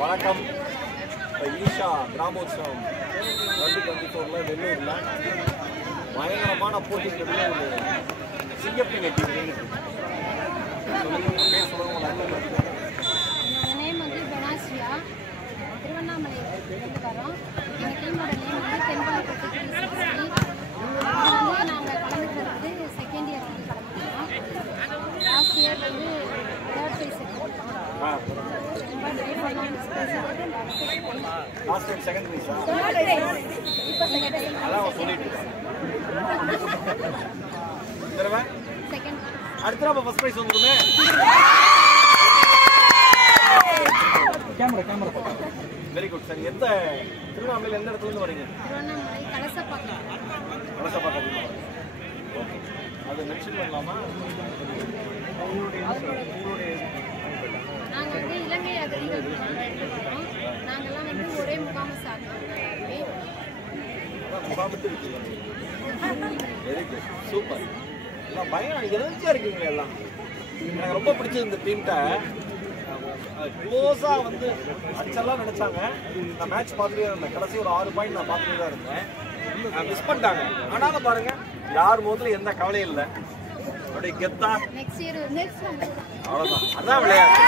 வணக்கம். ஈஷா கிராமோத்சவம் 2024 வெள்ளூரில் பயங்கரமான போட்டிக்கு ஒரு சிங்கப்பெண் டீம் பேர் சொல்லுவாங்க. நேம் வந்து பனாஸ்ரியா, திருவண்ணாமலையிலிருந்து வரோம். எங்கள் டீமோட நேம் வந்து தென்பாலப்பட்டி 360. நாங்கள் கலந்துக்கிறது செகண்ட் இயர் வந்து கலந்துக்கிறோம். லாஸ்ட் இயர் வந்து தேர்ட் ப்ரைஸ் எடுத்துக்கிட்டோம். லாஸ்ட் டைம் செகண்ட் ப்ரைஸா? இப்போ செகண்ட் அதான் சொல்லிட்டு செகண்ட் அடுத்த நம்ம ஃபர்ஸ்ட் ப்ரைஸ் வந்துருமே. Camera very good sir. எந்த திருவண்ணாமலையில் எந்த இடத்துல இருந்து வரீங்க? திருவண்ணாமலை கலசப்பாக்கம். ஓகே, அது மென்ஷன் பண்ணலாமா? நாங்கள் வந்து இலங்கை அகதிகள் எடுத்துக்கிறோம். நாங்கள்லாம் வந்து ஒரே முகாமை சார்ந்தோம். Very good, super. எல்லாம் பயங்கர எனர்ஜியாக இருக்கீங்க எல்லாம். எனக்கு ரொம்ப பிடிச்சது இந்த டீம்கிட்ட. க்ளோஸாக வந்து அடிச்செல்லாம் நினச்சாங்க. நான் மேட்ச் பார்த்துட்டே இருந்தேன். கடைசி ஒரு 6 பாயிண்ட் நான் பார்த்துட்டே தான் இருந்தேன். மிஸ் பண்ணிட்டாங்க. ஆனாலும் பாருங்க, யார் முதல்ல எந்த கவலையும் இல்லை. அப்படியே கெத்தா நெக்ஸ்ட் இயர் அவ்வளோதான். அதான் விளையாட்டு.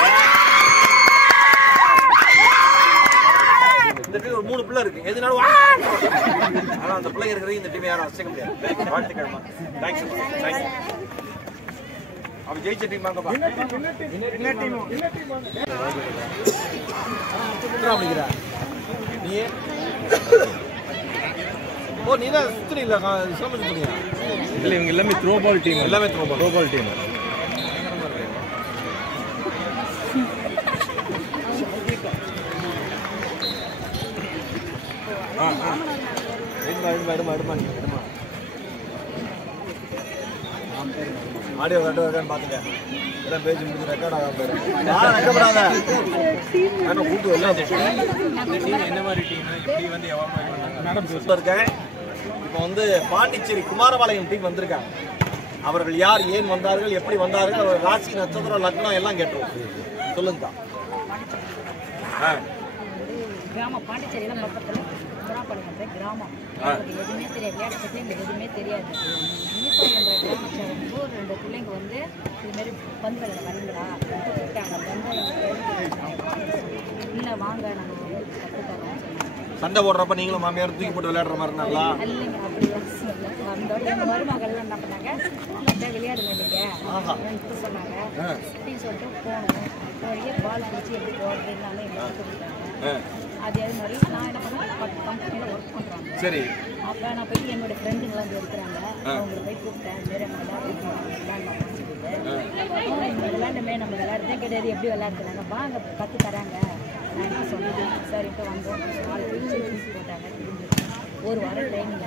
இந்த டீம் ஒரு 3 பிள்ளை இருக்கு. எதுனாலும் ஆனால் அந்த பிள்ளை இருக்கிறது இந்த டீம் யாரும் வச்சுக்க முடியாது. வாழ்த்துக்கிழமை. தேங்க்ஸ். அவன் ஜெயிச்ச டீம் வாங்கப்பா. நீ ஓ நீ தான் சுத்திரி இல்லை சிலம்பு சுத்திரியா? இல்லை, இவங்க எல்லாமே த்ரோ பால் டீம். எல்லாமே throw ball team. Audio record பார்த்துட்டேன். எல்லாம் பேஜ் முடிஞ்சு ரெக்கார்ட் ஆகாம போயிடும். ரெக்கப்படாத கூட்டு எல்லாம் என்ன மாதிரி டீம் இப்படி வந்து எவ்வளோ இருக்கேன். இப்போ வந்து பாண்டிச்சேரி குமாரபாளையம் டீம் வந்திருக்காங்க. அவர்கள் யார், ஏன் வந்தார்கள், எப்படி வந்தார்கள், அவர் ராசி நட்சத்திரம் லக்னம் எல்லாம் கேட்டுருவோம். சொல்லுங்க. கிராமம் பாண்டிச்சேரியில் பக்கத்தில் குமாரபாளையம் கிராமம். எதுவுமே தெரியாது, விளையாட்டு பற்றி எங்களுக்கு எதுவுமே தெரியாது. ஈசா என்ற கிராமத்தில் வந்து 2 பிள்ளைங்க வந்து இதுமாரி பந்து விளையாட வரீங்களா கூப்பிட்டாங்க. இல்லை வாங்க நாங்கள் வந்து கற்றுத்தரோம். சண்டை போடுறப்ப நீங்களும் மாமியார் தூக்கி போட்டு விளையாடுற மாதிரி இருந்தாங்களா? இல்லைங்க, அப்படி வந்தோம். எங்கள் மருமகள்லாம் என்ன பண்ணாங்க, விளையாடுங்க நீங்கள் சொன்னாங்க. அப்படின்னு சொல்லிட்டு போனோம். நிறைய பால் அடிச்சு எப்படி போடுறதுனால எங்களுக்கு கொடுத்தாங்க. அதே மாதிரி நான் என்ன பண்ணேன், 10 கம்பெனியில் ஒர்க் பண்ணுறாங்க. சரி. அப்போ நான் போய் என்னோட ஃப்ரெண்டுங்களாம் வந்து இருக்கிறாங்க. அவங்களை போய் கூப்பிட்டேன். வேறு விளையாடலாம்னு சொல்லிட்டு விளையாண்டுமே நம்ம விளையாடுறதே கிடையாது, எப்படி விளையாடுறாங்க வாங்க கற்று தராங்க. நான் என்ன சொன்னேன், சரின்ட்டு வந்தோம். 4 பேர் ஃபீஸ் போட்டாங்க. ஒரு வாரம் ட்ரைனிங்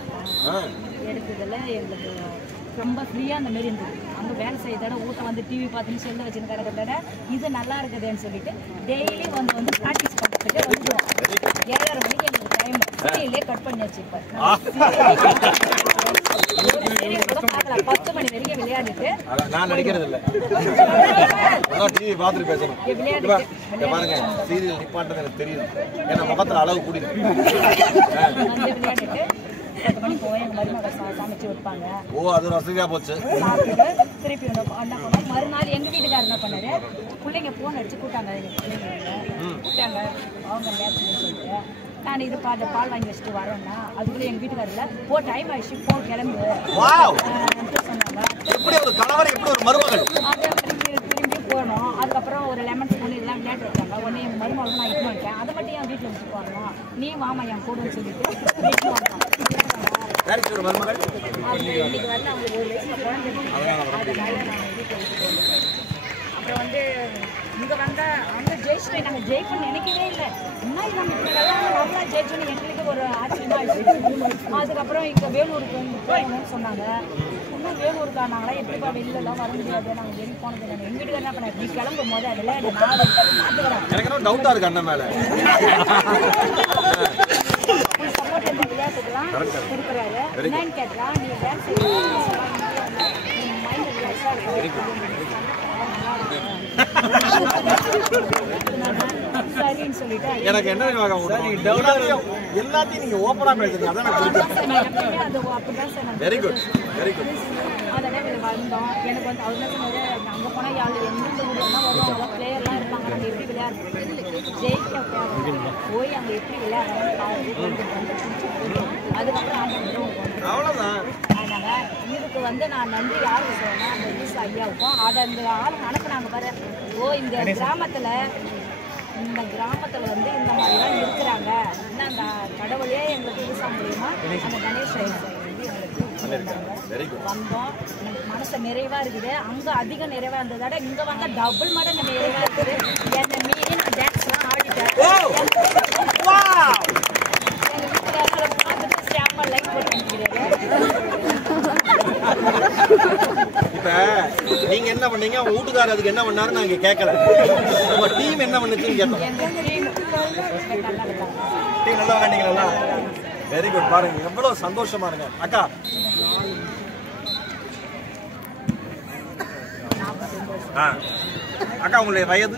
எடுத்ததில் எங்களுக்கு ரொம்ப ஃப்ரீயாக அந்த மாரி இருந்தது. அங்கே வேலை செய்யறதோட ஊட்ட வந்து டிவி பார்த்துன்னு செல்ல வச்சுன்னு கிடக்கிறத இது நல்லா இருக்குதுன்னு சொல்லிட்டு டெய்லி வந்து ப்ராக்டிஸ் பண்ணுறதுக்கு வந்துடுவோம். 7:30 மணிக்கு எங்களுக்கு டைம் சீரியலே கட் பண்ணியாச்சு. இப்போ பார்க்கலாம் 10 மணி வரைக்கும் விளையாடிட்டு நான் நடிக்கிறது இல்லை, டிவி பார்த்துட்டு பேசணும். பாருங்க, சீரியல் நிப்பாட்டது எனக்கு தெரியுது. ஏன்னா முகத்தில் அளவு கூடிது. விளையாடிட்டு 10 மணிக்கு போய் எங்கள் மருமகள் சமைச்சு வைப்பாங்க. ஓ, அது ஒரு வசதியாக போச்சு. சாப்பிட்டு திருப்பி என்ன பண்ணோம், மறுநாள் எங்கள் வீட்டுக்காரர் என்ன பண்ணாரு, பிள்ளைங்க ஃபோன் அடிச்சு கூப்பிட்டாங்க. எங்கள் பிள்ளைங்க கூப்பிட்டாங்க, அவங்க மேட்ச்னு சொல்லிட்டு நான் இது பால் வாங்கி வச்சுட்டு வரேன்னா அதுக்குள்ளே எங்கள் வீட்டுக்காரில் டைம் ஆயிடுச்சு, கிளம்பு சொன்னாங்க. எப்படி ஒரு கணவர், எப்படி ஒரு மருமகள். அதை திரும்பி போனோம். அதுக்கப்புறம் ஒரு லெமன் ஸ்பூன் இதெல்லாம் விளையாட்டு வச்சாங்க. உடனே என் மருமகள் நான் இட்டு வைக்கேன். அதை மட்டும் என் வீட்டில் வச்சுட்டு வரணும், நீ வாமா என் கூடன்னு சொல்லிட்டு வீட்டுக்கு வரணும். ஒரு மருமகள் இன்னைக்கு வந்து அவங்களுக்கு 1 வயசுல குழந்தை. அதனால நான் வீட்டில் வச்சுட்டு வந்துட்டேன். அப்புறம் வந்து இங்கே வந்தால் அங்கே ஜெயிச்சுட்டு நாங்கள் ஜெயிக்கணும்னு நினைக்கவே இல்லை. இன்னும் நம்ம நல்லா ஜெயிச்சோன்னு எங்களுக்கு ஒரு ஆச்சரியமாக ஆயிடுச்சு. அதுக்கப்புறம் இங்கே வேலூருக்கு வந்து போகணும்னு சொன்னாங்க. இன்னும் வேலூருக்கா நாங்களாம் எப்படிப்பா வெளிலலாம் வர முடியாது, நாங்கள் வெளியே போனது இல்லை. எங்கள் வீட்டுக்கு என்ன பண்ண நீ கிளம்பும் போது அதில் எனக்கு டவுட்டாக இருக்கு அண்ணன் மேலே. சப்போர்ட் இந்த விளையாட்டுக்கெல்லாம் கொடுக்குறாரு. என்னன்னு கேட்டா நீ டான்ஸ் மைண்ட் ரிலாக்ஸாக சரின்னு சொல்லிட்டு எனக்கு என்ன எல்லாத்தையும் நீங்க ஓப்பனா பேசுறீங்க, அதான் எனக்கு பிடிக்கும். Very good very good. அதெல்லாம் வந்தோம். எனக்கு வந்து அவர் என்ன சொன்னாரு, அங்கே போனால் யாரு எந்தெந்த ஊர்லாம் வருவாங்க, பிளேயர்லாம் இருப்பாங்க, நம்ம எப்படி விளையாடுறது, ஜெயிக்க போய் அங்கே எப்படி விளையாடுறாங்க, அதுக்கப்புறம் அவ்வளோதான். அதனால இதுக்கு வந்து நான் நன்றி யாருக்கு சொல்லணும், அந்த ஈசா ஐயாவுக்கும். அதை அந்த ஆளுங்க அனுப்புனாங்க பாரு. இந்த கிராமத்தில் வந்து இந்த மாதிரிலாம் இருக்கிறாங்க, இன்னும் அந்த கடவுளே எங்களுக்கு ஈசா மூலியமா அந்த கணேஷ் எங்களுக்கு வந்தோம். எனக்கு மனசு நிறைவா இருக்குது. அங்க அதிக நிறைவா இருந்ததை விட இங்க வந்தா டபுள் மடங்கு நிறைவா இருக்குது. என்னை மீறி நான் டான்ஸ்லாம் ஆடிட்டேன். எங்க வீட்டுல பார்த்துட்டு ஸ்டாம்பா லைக் போட்டுக்கிறாரு. இப்ப நீங்க என்ன பண்ணீங்க, உங்க வீட்டுக்காரர் அதுக்கு என்ன பண்ணாரு நாங்க கேட்கல. உங்க டீம் என்ன பண்ணுச்சுன்னு கேட்டோம். டீம் நல்லா விளையாண்டீங்களா? Very good. பாருங்க எவ்வளவு சந்தோஷமா இருங்க. அக்கா அக்கா உங்களுடைய வயது?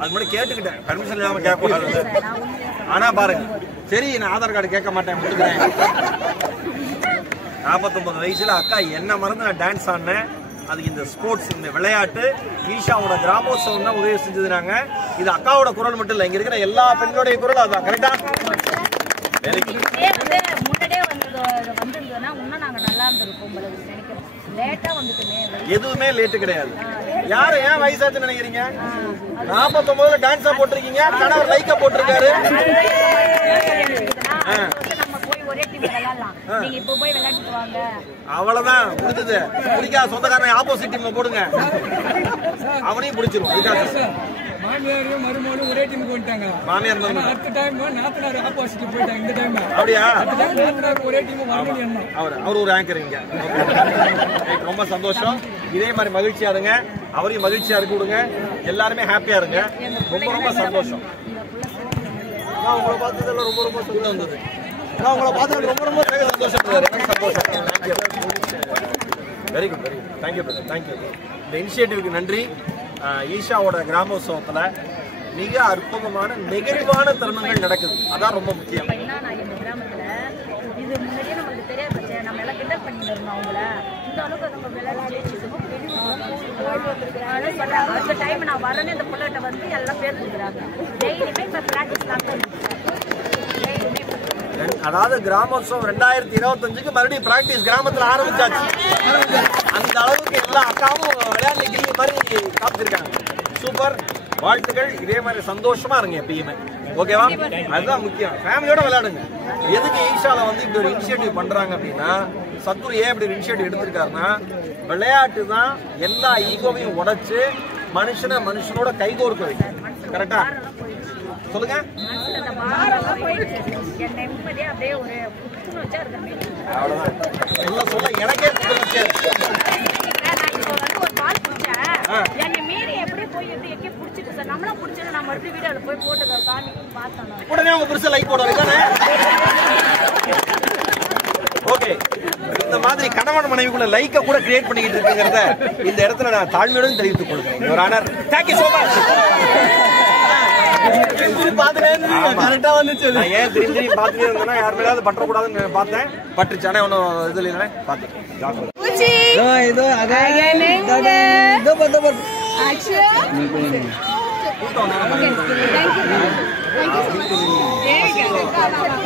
அது மட்டும் கேட்டுக்கிட்டேன், பர்மிஷன் இல்லாம கேட்க கூடாது. ஆனா பாருங்க, சரி நான் ஆதார் கார்டு கேட்க மாட்டேன், முடிக்கிறேன். 49 வயசுல அக்கா என்ன மறந்து நான் டான்ஸ் ஆடினேன். அதுக்கு இந்த ஸ்போர்ட்ஸ், இந்த விளையாட்டு, ஈஷாவோட கிராமோத்சவம் தான் உதவி செஞ்சதுனாங்க. இது அக்காவோட குரல் மட்டும் இல்லை, இங்க இருக்கிற எல்லா பெண்களுடைய குரல் அதான். கரெக்டா? முன்னாடியே வந்திருந்தோம்னா இன்னும் நாங்க நல்லா இருந்திருப்போம். லேட்டா வந்துட்டுமே. எதுவுமே லேட்டு கிடையாது. யாரு ஏன் வயசாச்சுன்னு நினைக்கிறீங்க? 49ல டான்ஸா போட்டிருக்கீங்க, கணவர் லைக்கா போட்டிருக்காரு. அவ்வளவுதான் முடிஞ்சது. பிடிக்காத சொந்தக்காரன் ஆப்போசிட் டீம்ல போடுங்க, அவனையும் பிடிச்சிரும். மாமியாரும் மருமகளும் ஒரே டீமுக்கு வந்துட்டாங்க. மாமியார் அடுத்த டைம் நாத்தனார் ஆப்போசிட் போயிட்டாங்க. இந்த டைம் அப்படியா? நாத்தனார் ஒரே டீம் வரணும் எண்ணம். அவர் ஒரு ஆங்கரிங்க. ரொம்ப சந்தோஷம். இதே மாதிரி மகிழ்ச்சியா இருங்க, அவரையும் மகிழ்ச்சியா இருக்க விடுங்க, எல்லாருமே ஹாப்பியா இருங்க. ரொம்ப ரொம்ப சந்தோஷம். நான் உங்களை பார்த்ததுல ரொம்ப ரொம்ப சொல்ல வந்தது. நான் உங்களை பார்த்தது ரொம்ப ரொம்ப சந்தோஷம். Very good very good. Thank you brother, thank you. இந்த இனிஷியேட்டிவ்க்கு நன்றி. ஈஷாவோட கிராமோத்சவத்துல மிக அற்புதமான நெகிழ்வான தருணங்கள் நடக்குது, அதான் ரொம்ப முக்கியம். இது முன்னாடியே நம்மளுக்கு தெரியாது, நம்ம எல்லாம் கிண்டல் பண்ணிட்டு இருந்தோம் அவங்கள. இந்த அளவுக்கு நம்ம விளையாடி அந்த டைம் நான் வரேன்னு இந்த பிள்ளைகிட்ட வந்து எல்லாம் பேர் கொடுக்குறாங்க. டெய்லியுமே இப்போ ப்ராக்டிஸ். அதாவது கிராமோத்சவம் 2025க்கு மறுபடியும் பிராக்டிஸ் கிராமத்துல ஆரம்பிச்சாச்சு. அந்த அளவுக்கு எல்லா அக்காவும் விளையாட்டு கிளி மாதிரி காமிச்சிருக்காங்க. சூப்பர், வாழ்த்துக்கள். இதே மாதிரி சந்தோஷமா இருங்க எப்பயுமே, ஓகேவா? அதுதான் முக்கியம். ஃபேமிலியோட விளையாடுங்க. எதுக்கு ஈஷால வந்து இப்படி ஒரு இனிஷியேட்டிவ் பண்றாங்க அப்படின்னா, சத்குரு ஏன் இப்படி ஒரு இனிஷியேட்டிவ் எடுத்திருக்காருன்னா, விளையாட்டு தான் எல்லா ஈகோவையும் உடைச்சு மனுஷனோட கைகோர்க்க வைக்கும். கரெக்டா சொல்லுங்க. அவ்வளவுதான் சொல்ல எனக்கே உடனே உங்க புருஷ லைக் போடுவாங்க. ஓகே, இந்த மாதிரி கணவன் மனைவிக்குள்ள லைக்க கூட கிரியேட் பண்ணிக்கிட்டு இருக்குங்கிறத இந்த இடத்துல நான் தாழ்மையுடன் தெரிவித்துக் கொள்கிறேன். Your honour, thank you so much. கரெக்டா வந்துச்சு. ஏன் திரும்பி பார்த்துட்டே இருந்தேன்னா யார் மேலாவது பற்றக்கூடாதுன்னு பார்த்தேன். பட்டுச்சு, ஆனால் ஒன்றும் இது இல்லை பார்த்தேன். Thank you.